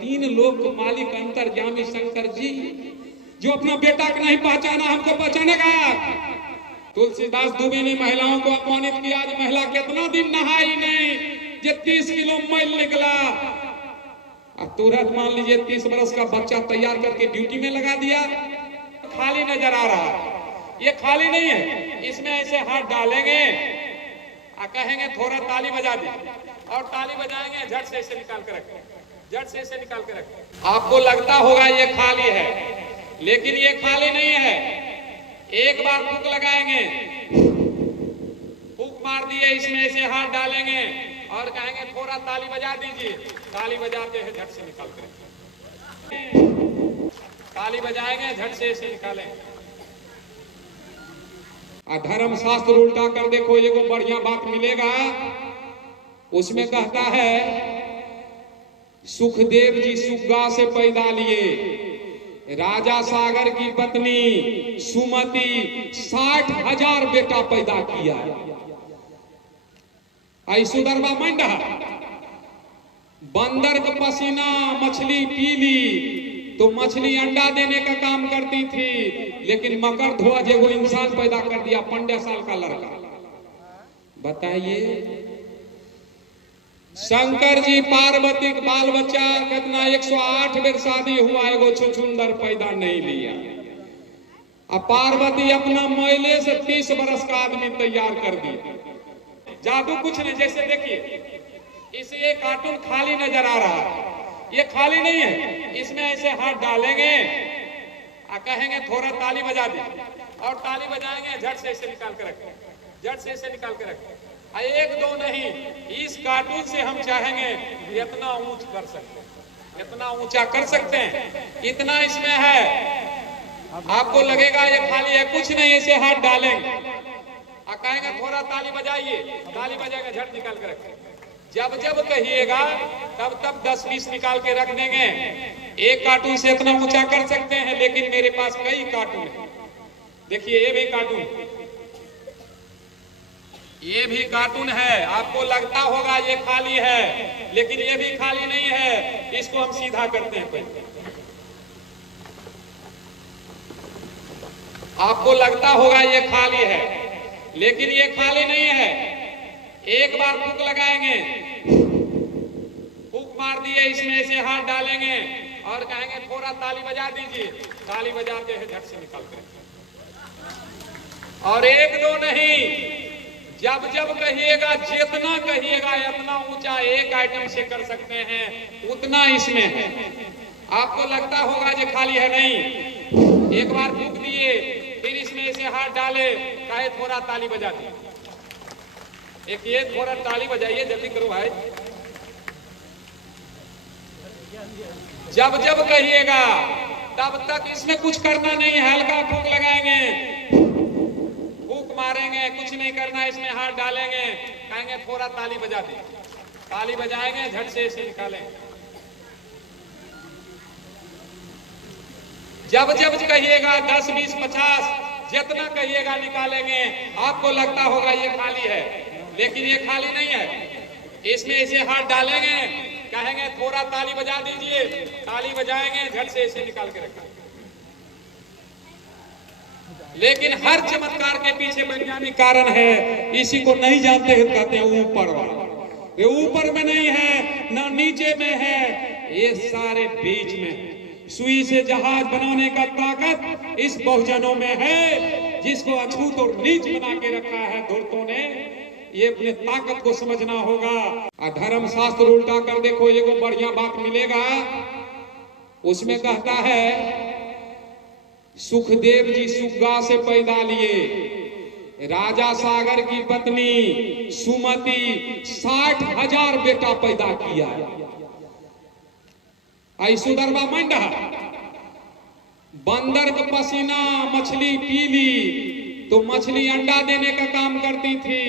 तीन लोक मालिक अंतर्यामी शंकर जी, जो अपना बेटा को नहीं पहचाना हमको पहचानेगा। तुलसीदास दुबे ने महिलाओं को अपमानित किया। आज महिला कितना दिन नहाई नहीं, ये 30 किलो मैल निकला। अब तुरंत मान लीजिए 30 बरस का बच्चा तैयार करके ड्यूटी में लगा दिया। खाली नजर आ रहा है, ये खाली नहीं है। इसमें ऐसे हाथ डालेंगे और कहेंगे थोड़ा ताली बजा दे, और ताली बजाएंगे, झट से इसे निकाल के रखें, झट से इसे निकाल के रखें। आपको लगता होगा ये खाली है, लेकिन ये खाली नहीं है। एक बार फूंक लगाएंगे, फूंक मार दिए, इसमें ऐसे हाथ डालेंगे और कहेंगे थोड़ा ताली बजा दीजिए। ताली बजाते हैं, झट से निकाल के रखें। ताली बजाएंगे, झट से इसे निकालें। धर्म शास्त्र उल्टा कर देखो, ये को बढ़िया बात मिलेगा। उसमें कहता है सुखदेव जी सुग्गा से पैदा लिए, राजा सागर की पत्नी सुमति 60,000 बेटा पैदा किया। आई सुदरबा मंडा, बंदर का पसीना मछली पी ली तो मछली अंडा देने का काम करती थी, लेकिन मकर ध्वज वो इंसान पैदा कर दिया, 15 साल का लड़का। बताइए, शंकर जी पार्वती का बाल बच्चा कितना 108 बेर शादी हुआ, एगो छुछुंदर पैदा नहीं लिया। अब पार्वती अपना मैले से 30 बरस का आदमी तैयार कर दी। जादू कुछ नहीं। जैसे देखिए, इस ये कार्टून खाली नजर आ रहा है, ये खाली नहीं है। इसमें ऐसे हाथ डालेंगे और कहेंगे थोड़ा ताली बजा दे, और ताली बजाएंगे, झट से इसे निकाल के रखें, झट से इसे निकाल के रखें। एक दो नहीं, इस कार्टून से हम चाहेंगे इतना ऊंच कर सकते हैं, इतना ऊंचा कर सकते हैं। इतना इसमें है, आपको लगेगा ये खाली है, कुछ नहीं। इसे हाथ डालेंगे और कहेंगे थोड़ा ताली बजाइए, ताली बजाएंगे, झट निकाल के रखें। जब जब कहिएगा तब तब 10-20 निकाल के रख देंगे। एक कार्टून से इतना ऊंचा कर सकते हैं, लेकिन मेरे पास कई कार्टून है। देखिए, ये भी कार्टून, ये भी कार्टून है। आपको लगता होगा ये खाली है, लेकिन ये भी खाली नहीं है। इसको हम सीधा करते हैं पहले। आपको लगता होगा ये खाली है, लेकिन ये खाली नहीं है। एक बार फूंक लगाएंगे, फूंक मार दिए, इसमें से हाथ डालेंगे और कहेंगे थोड़ा ताली बजा दीजिए। ताली बजाते हैं, झट से निकाल कर। और एक दो नहीं, जब जब कहिएगा, जितना कहिएगा, इतना ऊंचा एक आइटम से कर सकते हैं, उतना इसमें है। आपको लगता होगा ये खाली है, नहीं। एक बार फूंक दिए, फिर इसमें से हाथ डाले, कहे थोड़ा ताली बजा दिए। एक ये थोड़ा ताली बजाइए, जल्दी करो भाई। जब जब कहिएगा तब तक इसमें कुछ करना नहीं है। हल्का फूंक लगाएंगे, फूंक मारेंगे, कुछ नहीं करना। इसमें हाथ डालेंगे, कहेंगे थोड़ा ताली बजा दे, ताली बजाएंगे, झट से इसे निकालें। जब जब कहिएगा 10, 20, 50 जितना कहिएगा निकालेंगे। आपको लगता होगा ये खाली है, लेकिन ये खाली नहीं है। इसमें इसे हाथ डालेंगे, कहेंगे थोड़ा ताली बजा दीजिए, ताली बजाएंगे, झट से इसे निकाल के रखें। लेकिन हर चमत्कार के पीछे वैज्ञानिक कारण है, इसी को नहीं जानते हैं, कहते हैं ऊपर वाला। ये ऊपर में नहीं है, ना नीचे में है, ये सारे बीच में। सुई से जहाज बनाने का ताकत इस बहुजनों में है, जिसको अछूत और नीच बना के रखा है धूर्तों ने। ये अपने ताकत को समझना होगा। धर्म शास्त्र उल्टा कर देखो, ये को बढ़िया बात मिलेगा। उसमें कहता है सुखदेव जी सुग्गा से पैदा लिए, राजा सागर की पत्नी सुमति 60,000 बेटा पैदा किया। आई सुदरबा मंडा, बंदर का पसीना मछली पी ली तो मछली अंडा देने का काम करती थी,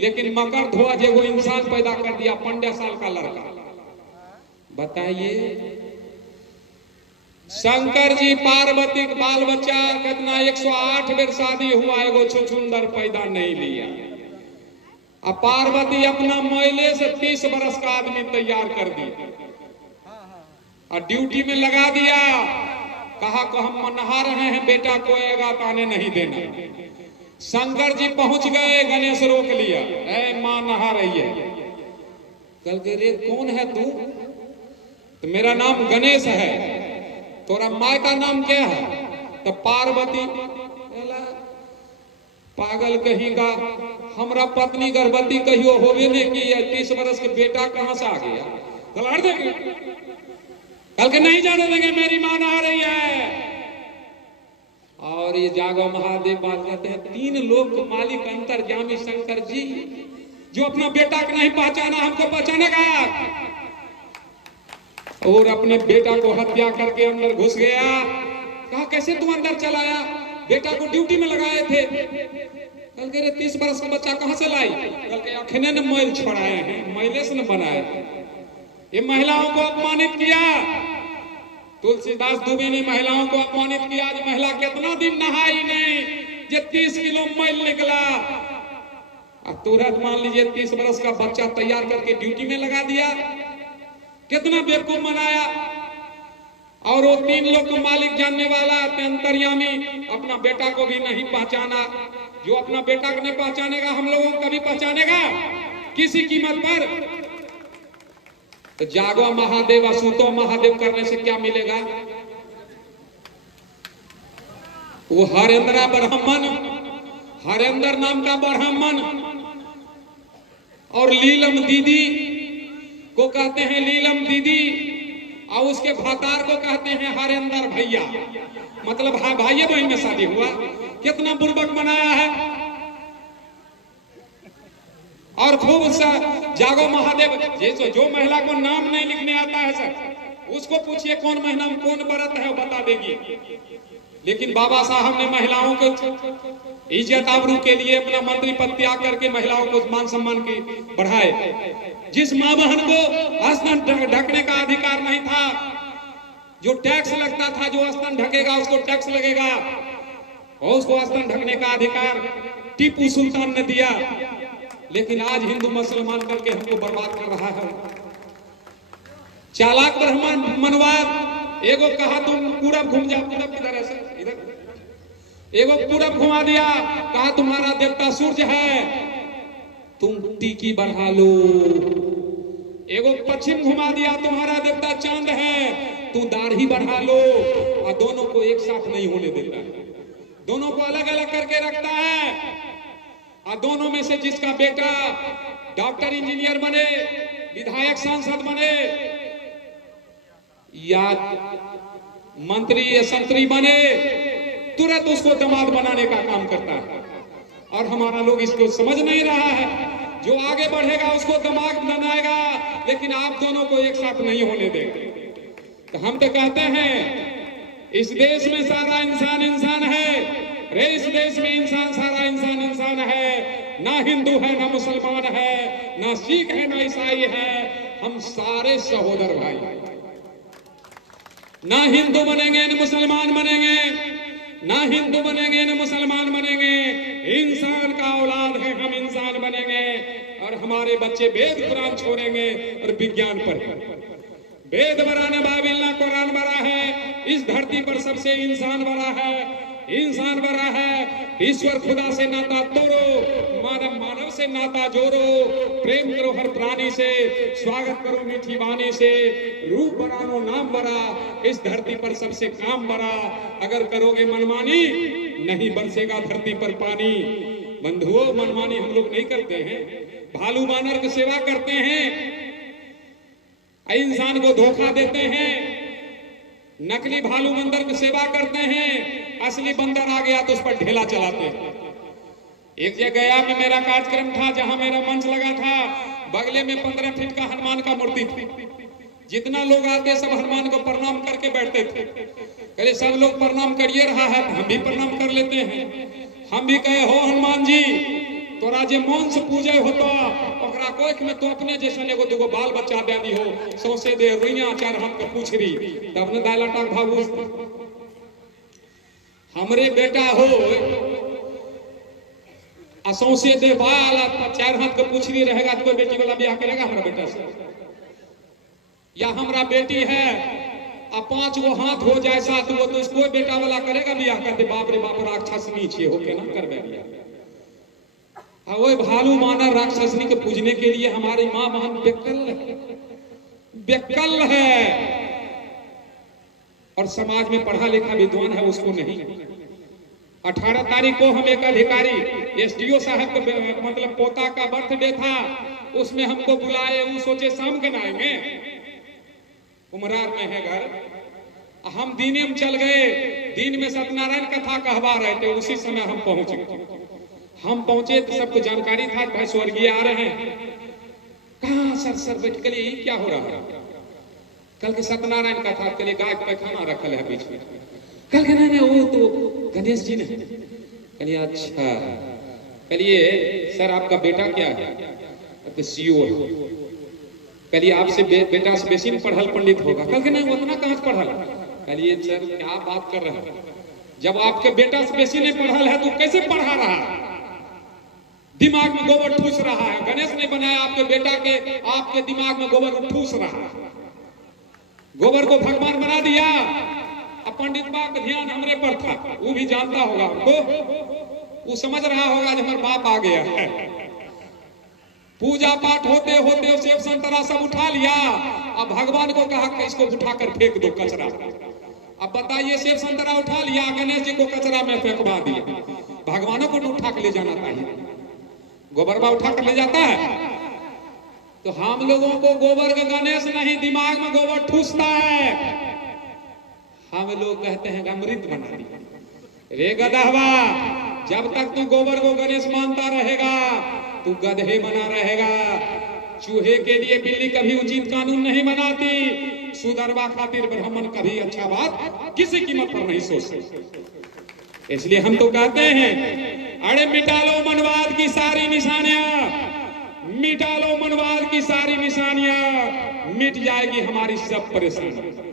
लेकिन मकर ध्वज वो इंसान पैदा कर दिया, 15 साल का लड़का। बताइए, शंकर जी पार्वती का बाल बच्चा कितना 108 बेर शादी हुआ, एगो छुछुंदर पैदा नहीं लिया। अब पार्वती अपना मैले से 30 बरस का आदमी तैयार कर दी। और ड्यूटी में लगा दिया, कहा को हम नहा रहे हैं, बेटा को आएगा तो आने नहीं देना। शंकर जी पहुंच गए, गणेश रोक लिया, ऐ मां नहा रही है। कल के रे कौन है तू? तो मेरा नाम गणेश है। तोरा माँ का नाम क्या है? तो पार्वती। पागल कहीं का, हमरा पत्नी गर्भवती कहियो होवे नहीं की है, 30 वर्ष के बेटा कहां से आ गया? कल देंगे, कल के नहीं जाने देंगे, मेरी मां नहा रही है। और ये जागो महादेव बात कहते हैं, 3 लोक मालिक अंतर्यामी शंकर जी, जो अपना बेटा को नहीं पहचाना, हमको पहचानेगा। और अपने बेटा को हत्या करके अंदर घुस गया। कहा कैसे तू अंदर चला आया? बेटा को ड्यूटी में लगाए थे। कल के 30 वर्ष का बच्चा कहां से लाई? कल के अखने ने मैल छोड़ाए हैं, मैले से न बनाए। ये महिलाओं को अपमानित किया। तुलसीदास दुबे ने महिलाओं को अपमानित किया। आज महिला कितना दिन नहाई नहीं, जे 30 किलो मैल निकला। अब तुरंत मान लीजिए 30 वर्ष का बच्चा तैयार करके ड्यूटी में लगा दिया। कितना बेवकूफ बनाया। और वो 3 लोग को मालिक जानने वाला अंतर्यामी अपना बेटा को भी नहीं पहचाना। जो अपना बेटा को नहीं पहचानेगा, हम लोगों को कभी पहचानेगा किसी कीमत पर? तो जागो महादेव असुतो महादेव करने से क्या मिलेगा? वो हरेंद्रा ब्राह्मण, हरेंद्र नाम का ब्राह्मण और लीलम दीदी को कहते हैं लीलम दीदी, और उसके भातार को कहते हैं हरेंद्र भैया। मतलब भाई बहन में शादी हुआ। कितना बुर्बक बनाया है। और खूब जागो महादेव, जो महिला को नाम नहीं लिखने आता है सर, उसको पूछिए कौन महीना में कौन व्रत है, वो बता देगी। लेकिन बाबा साहब ने महिलाओं को इज्जत आबरू के लिए अपना मंत्री पद त्याग करके महिलाओं को मान सम्मान की बढ़ाए। जिस मां बहन को स्तन ढकने का अधिकार नहीं था, जो टैक्स लगता था, जो स्तन ढकेगा उसको टैक्स लगेगा, और उसको स्तन ढकने का अधिकार टीपू सुल्तान ने दिया। लेकिन आज हिंदू मुसलमान करके हमको बर्बाद कर रहा है। चालाक ब्राह्मण मनवाद, एगो कहा तुम पूरब घूम जाओ, पूरब किधर है सर? इधर। एगो पूरब घुमा दिया, कहा तुम्हारा देवता सूर्य है, तुम टीकी बढ़ा लो। एगो पश्चिम घुमा दिया, तुम्हारा देवता चांद है, तू दाढ़ी बढ़ा लो। और दोनों को एक साथ नहीं होने देता है, दोनों को अलग अलग करके रखता है। और दोनों में से जिसका बेटा डॉक्टर इंजीनियर बने, विधायक सांसद बने, या मंत्री या संतरी बने, तुरंत उसको दामाद बनाने का काम करता है। और हमारा लोग इसको समझ नहीं रहा है। जो आगे बढ़ेगा उसको दामाद बनाएगा, लेकिन आप दोनों को एक साथ नहीं होने देगा। तो हम तो कहते हैं इस देश में सारा इंसान इंसान है। रे इस देश में इंसान सारा इंसान इंसान है। ना हिंदू है, ना मुसलमान है, ना सिख है, ना ईसाई है। हम सारे सहोदर भाई। ना हिंदू बनेंगे न मुसलमान बनेंगे, ना हिंदू बनेंगे न मुसलमान बनेंगे। इंसान का औलाद है, हम इंसान बनेंगे। और हमारे बच्चे वेद कुरान छोड़ेंगे और विज्ञान पढ़ेंगे। वेद बड़ा न बाबिल ना कुरान बड़ा है। इस धरती पर सबसे इंसान बड़ा है। इंसान बड़ा है। ईश्वर खुदा से नाता तोड़ो, मानव मानव से नाता जोड़ो। प्रेम करो हर प्राणी से, स्वागत करो मीठी वाणी से। रूप बड़ा नो नाम बड़ा, इस धरती पर सबसे काम बड़ा। अगर करोगे मनमानी, नहीं बरसेगा धरती पर पानी। बंधुओं, मनमानी हम लोग नहीं करते हैं। भालू बानर की सेवा करते हैं, इंसान को धोखा देते हैं। नकली भालू बंदर की सेवा करते हैं, असली बंदर आ गया तो उस पर ढेला चलाते हैं। एक जगह में मेरा कार्यक्रम था, जहां मेरा मंच लगा था, बगले में 15 फीट का हनुमान का मूर्ति थी। जितना लोग आते सब हनुमान को प्रणाम करके बैठते थे। कहे सब लोग प्रणाम करिए रहा है, हम भी प्रणाम कर लेते हैं। हम भी कहे हो हनुमान जी, तोरा जे मन से पूजे होता, ओकरा कोख में तो अपने जैसन एगो दुगो बाल बच्चा दे दी हो, सौसे दे रुइया चार हाथ के पूछरी, तब न दालाटा भागू। हमरे बेटा हो असौसे दे बाल चार हाथ के पूछरी रहेगा तो कोई बेटी वाला ब्याह करेगा हमरा बेटा से? या हमरा बेटी है 5 गो हाथ हो जाए 7 गो, तो इसको बेटा वाला करेगा बियाह? कहते बाप रे बाप राक्षसनी छे हो के ना करबे बियाह। वो भालू मानर राक्षसनी के पूजने के लिए हमारी माँ बहन बेकल है। और समाज में पढ़ा लिखा विद्वान है उसको नहीं। 18 तारीख को हम एक अधिकारी एसडीओ साहब के मतलब पोता का बर्थडे था, उसमें हमको बुलाए। वो सोचे शाम के ना आएंगे, उमरार में है घर। हम दिन में चल गए, दिन में सत्यनारायण कथा कहवा रहे थे, उसी समय हम पहुंचे तो सबको जानकारी था भाई स्वर्गीय आ रहे हैं। कहाँ सर बैठ के लिए क्या हो रहा है? कल के सत्यनारायण कथा के लिए गाय पैखाना रखल है बीच में। कल के नहीं वो तो गणेश जी ने। कलिए अच्छा, कलिए सर आपका बेटा क्या है? तो सीओ है। कलिए आपसे बेटा से बेसी में पढ़ल पंडित होगा। कल के नहीं उतना कहाँ से पढ़ल? कलिए सर क्या बात कर रहे हैं, जब आपके बेटा से बेसी नहीं पढ़ल है तो कैसे पढ़ा रहा है? दिमाग में गोबर ठूस रहा है। गणेश नहीं बनाया आपके बेटा के, आपके दिमाग में गोबर ठूस रहा है। गोबर को भगवान बना दिया। अब पंडित बाप का ध्यान हमरे पर था, वो भी जानता होगा हमको, वो समझ रहा होगा कि हमारा बाप आ गया है। पूजा पाठ होते होते सेब संतरा सब उठा लिया। अब भगवान को कहा कि इसको उठाकर फेंक दो कचरा। अब बताइए, सेब संतरा उठा लिया, गणेश जी को कचरा में फेंकवा दिया। भगवानों को उठा के ले जाना चाहिए, गोबरबा उठा कर ले जाता है। तो हम लोगों को गोबर के गणेश नहीं, दिमाग में गोबर ठूसता है। हम लोग कहते हैं अमृत बना दी। रे गधवा, जब तक तू गोबर को गणेश मानता रहेगा तू गधे बना रहेगा। चूहे के लिए बिल्ली कभी उचित कानून नहीं बनाती, सुधरवा खातिर ब्राह्मण कभी अच्छा बात किसी कीमत पर नहीं सोचते। इसलिए हम तो कहते हैं, अरे मिटा लो मनवाद की सारी निशानियां, मिटा लो मनवाद की सारी निशानियां, मिट जाएगी हमारी सब परेशानी।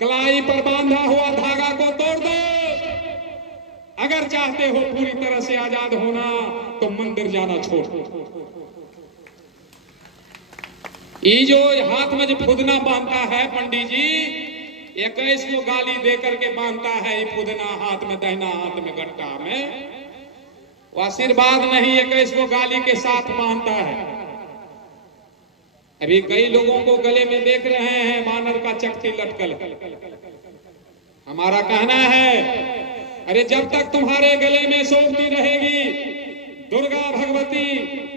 कलाई पर बांधा हुआ धागा को तोड़ दो। अगर चाहते हो पूरी तरह से आजाद होना तो मंदिर जाना छोड़ दो। ये जो हाथ में जो फुदना बांधता है पंडित जी, 21 को गाली दे करके बांधता है। ये फुदना हाथ में, दाहिना हाथ में गट्टा में, वो आशीर्वाद नहीं 21 को गाली के साथ बांधता है। अभी कई लोगों को गले में देख रहे हैं बानर का चकती लटकल। हमारा कहना है, अरे जब तक तुम्हारे गले में सोखती रहेगी दुर्गा भगवती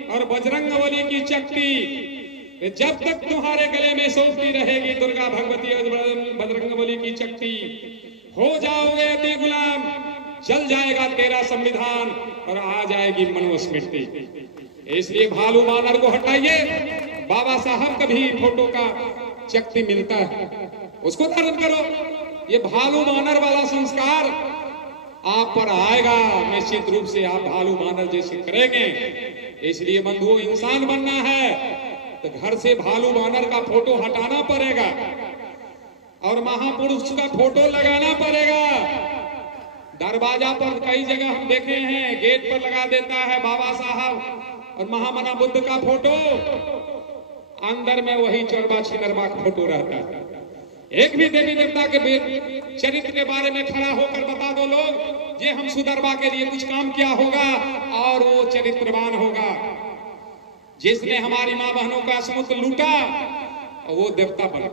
और बजरंगबली की चकती, जब तक तुम्हारे गले में सोखती रहेगी दुर्गा भगवती और बजरंगबली की चकती, हो जाओगे अति गुलाम, जल जाएगा तेरा संविधान और आ जाएगी मनुस्मृति। इसलिए भालू बानर को हटाइए। बाबा साहब का भी फोटो का चकती मिलता है, उसको धारण करो। ये भालू बानर वाला संस्कार आप पर आएगा, निश्चित रूप से आप भालू बानर जैसे करेंगे। इसलिए बंधुओं, इंसान बनना है तो घर से भालू बानर का फोटो हटाना पड़ेगा और महापुरुष का फोटो लगाना पड़ेगा। दरवाजा पर कई जगह हम देखे हैं, गेट पर लगा देता है बाबा साहब और महामना बुद्ध का फोटो, अंदर में वही चोरबा छिनरबा का फोटो रहता है। एक भी देवी देवता के चरित्र के बारे में खड़ा होकर बता दो लोग, ये हम सुधरवा के लिए कुछ काम किया होगा और वो चरित्रवान होगा। जिसने हमारी माँ बहनों का समुद्र लूटा वो देवता बना।